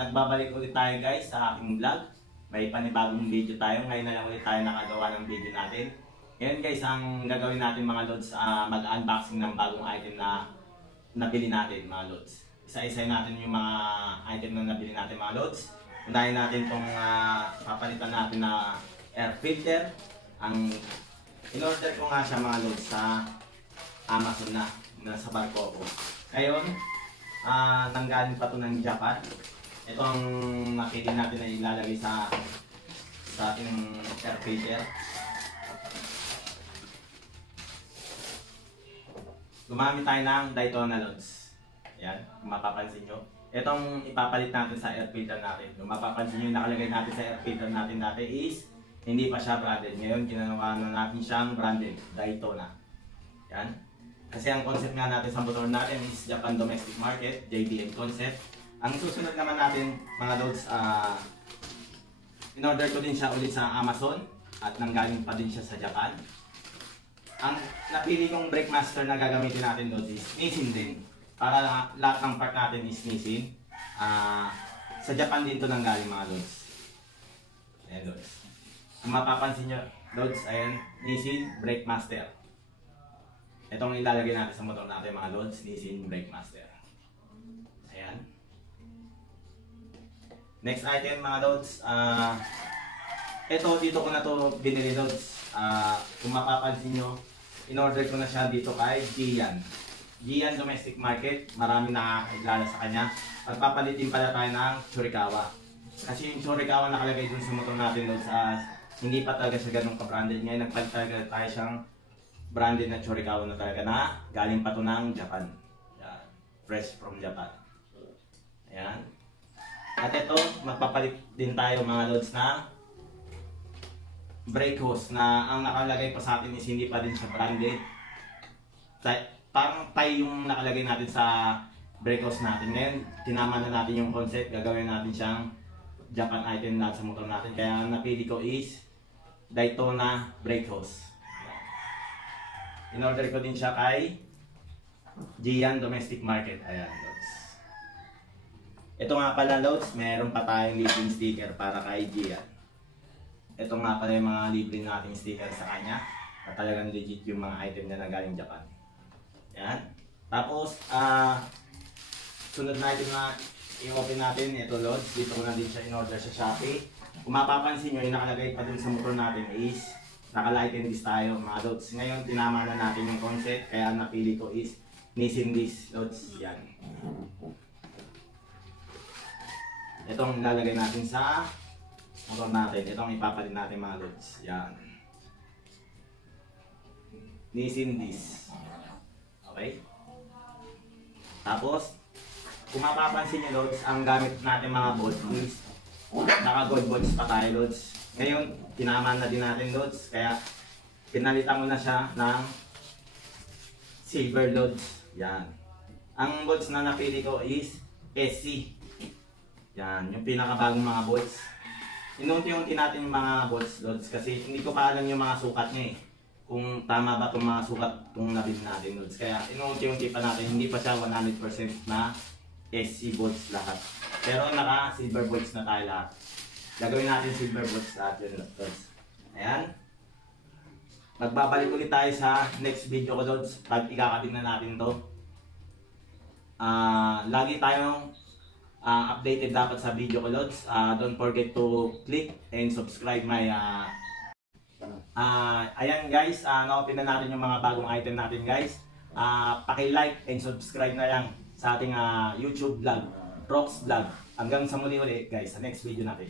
Nagbabalik ulit tayo guys sa aking vlog. May panibagong video tayo. Ngayon na lang ulit tayo nakagawa ng video natin. Ngayon guys, ang gagawin natin mga lods, mag-unboxing ng bagong item na nabili natin mga lods. Isa-isa natin yung mga item na nabili natin mga lods. Unahin natin itong papalitan natin na air filter. In-order ko nga siya mga lods sa Amazon na nasa barko ko. Ngayon, nanggaling pa ito ng Japan. Ito ang napili natin na ilalagay sa ating air filter. Gumamit tayo ng Daytona loads. Ayan, kung mapapansin nyo. Itong ipapalit natin sa air filter natin. Kung mapapansin nyo, yung nakalagay natin sa air filter natin dati is hindi pa siya branded. Ngayon, ginagawa na natin siyang branded, Daytona. Ayan. Kasi ang concept nga natin sa motor natin is Japan Domestic Market, JDM concept. Ang susunod naman natin, mga loads, in-order ko din siya ulit sa Amazon at nanggaling pa din siya sa Japan. Ang napili kong brake master na gagamitin natin loads is Nissin din. Para lahat ng part natin is Nissin. Sa Japan din ito nanggaling mga loads. Ayan loads. Kung mapapansin nyo, loads, ayan, Nissin Brake Master. Itong ilalagay natin sa motor natin mga loads, Nissin Brake Master. Ayan. Next item mga loads, ito dito ko na to binili loads. Kung mapapansin nyo, in-order ko na siya dito kay Gian. Gian Domestic Market, marami nakakilala sa kanya. Pagpapalitin pala tayo ng Churikawa. Kasi yung Churikawa nakalagay dun sa motor natin loads, hindi pa talaga siya ganun ka-branded. Ngayon nagpalit talaga tayo siyang branded na Churikawa na talaga na galing pa to ng Japan. Yan. Fresh from Japan. Ayan. At ito, magpapalit din tayo mga loads na brake hose na ang nakalagay pa sa atin is hindi pa din siya branded. Parang tie yung nakalagay natin sa brake hose natin. Ngayon, tinama na natin yung concept. Gagawin natin siyang Japan item lahat sa motor natin. Kaya ang napili ko is Daytona brake hose. In-order ko din siya kay Gian Domestic Market. Ayan, loads. Ito nga pala, loads, meron pa tayong libreng sticker para kay Gian. Ito nga pala yung mga libre nating sticker sa kanya. At talagang legit yung mga item na nagaling Japan. Ayan. Tapos, sunod na item na i-open natin. Ito, loads. Dito ko na din siya in-order sa Shopee. Kung mapapansin nyo, yung nakalagay pa din sa motor natin is naka-lighten this tayo mga loads. Ngayon, tinama na natin yung concept. Kaya napili ko is Nissin this loads. Yan. Itong ilalagay natin sa motor natin. Itong ipapalit natin mga loads. Yan. Nissin this. Okay. Tapos, kung mapapansin nyo loads, ang gamit natin mga bolts is naka-gold bolts pa tayo loads. Ngayon, tinaman na din natin loads, kaya pinalitan ko na siya ng silver loads. Yan. Ang bolts na napili ko is SC. Yan, yung pinakabagong mga bolts. Inunti-unti natin yung mga bolts loads kasi hindi ko pa alam yung mga sukat niya eh. Kung tama ba itong mga sukat itong nabili natin loads. Kaya inunti-unti pa natin, hindi pa siya 100% na SC bolts lahat. Pero naka-silver bolts na tayo lahat. Gagawin natin silver bolts lahat yun loads. Ayan. Magbabalik ulit tayo sa next video ko loads. Pag ikakabit na natin to. Lagi tayong updated dapat sa video ko loads. Don't forget to click and subscribe my ayan guys, na-open na natin yung mga bagong item natin guys. Paki-like and subscribe na lang sa ating YouTube vlog, Rox Vlog. Hanggang sa muli ulit guys, sa next video natin.